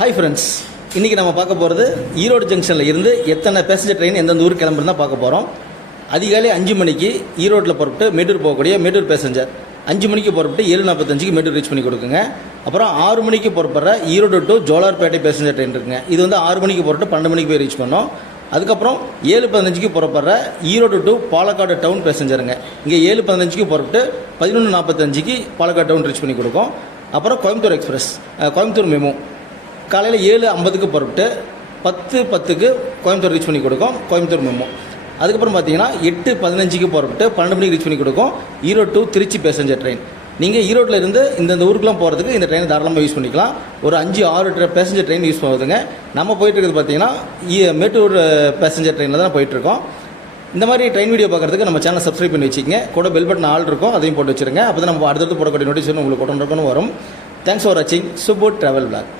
Hi friends, இன்றைக்கி நம்ம பார்க்க போகிறது ஈரோடு ஜங்ஷனில் இருந்து எத்தனை பேசஞ்சர் ட்ரெயின் எந்தெந்த ஊருக்கு கிளம்புறது தான் பார்க்க போகிறோம். அதிகாலை 5 மணிக்கு ஈரோட்டில் புறப்பட்டு மேட்டூர் போகக்கூடிய மேட்டூர் பேசஞ்சர் 5 மணிக்கு புறப்பட்டு 7:45க்கு மேட்டூர் ரீச் பண்ணி கொடுக்குங்க. அப்புறம் 6 மணிக்கு புறப்படுற Erode to Jolarpettai passenger train இருக்குங்க. இது வந்து 6 மணிக்கு புறப்பட்டு 12 மணிக்கு போய் ரீச் பண்ணோம். அதுக்கப்புறம் 7:15க்கு புறப்படுற ஈரோடு டு பாலக்காடு டவுன் பேசஞ்சருங்க. இங்கே 7:15க்கு புறப்பட்டு 11:45க்கு பாலக்காடு டவுன் ரீச் பண்ணி கொடுக்கும். அப்புறம் கோயம்புத்தூர் எக்ஸ்பிரஸ் கோயம்புத்தூர் மெமோ காலையில் 7:50க்கு புறப்பட்டு 10:10க்கு கோயம்புத்தூர் ரீச் பண்ணி கொடுக்கும் கோயம்புத்தூர் மெமோ. அதுக்கப்புறம் பார்த்தீங்கன்னா 8:15க்கு புறப்பட்டு 12 மணிக்கு ரீச் பண்ணி கொடுக்கும் Erode to Tiruchi passenger train. நீங்கள் ஈரோட்டில் இருந்து இந்த ஊருக்குலாம் போகிறதுக்கு இந்த ட்ரெயினை தாராளமாக யூஸ் பண்ணிக்கலாம். ஒரு 5-6 பேசஞ்சர் ட்ரெயின் யூஸ் பண்ணுவதுங்க. நம்ம போயிட்டுருக்கிறது பார்த்தீங்கன்னா மேட்டூர் பேசஞ்சர் ட்ரெயினில் தான் போயிட்டுருக்கோம். இந்த மாதிரி ட்ரெயின் வீடியோ பார்க்குறதுக்கு நம்ம சேனல் சப்ஸ்கிரைப் பண்ணி வச்சுக்கோங்க. கூட பெல் பட்டன் ஆல் இருக்கும், அதையும் போட்டு வச்சுருங்க. அப்போ தான் நம்ம அடுத்தடுத்து போடக்கூடிய நோட்டிஃபிகேஷன் உங்களுக்கு உடனுக்குன்னு வரும். தேங்க்ஸ் ஃபார் வாட்சிங் சுபோட் ட்ராவல் பிளாக்.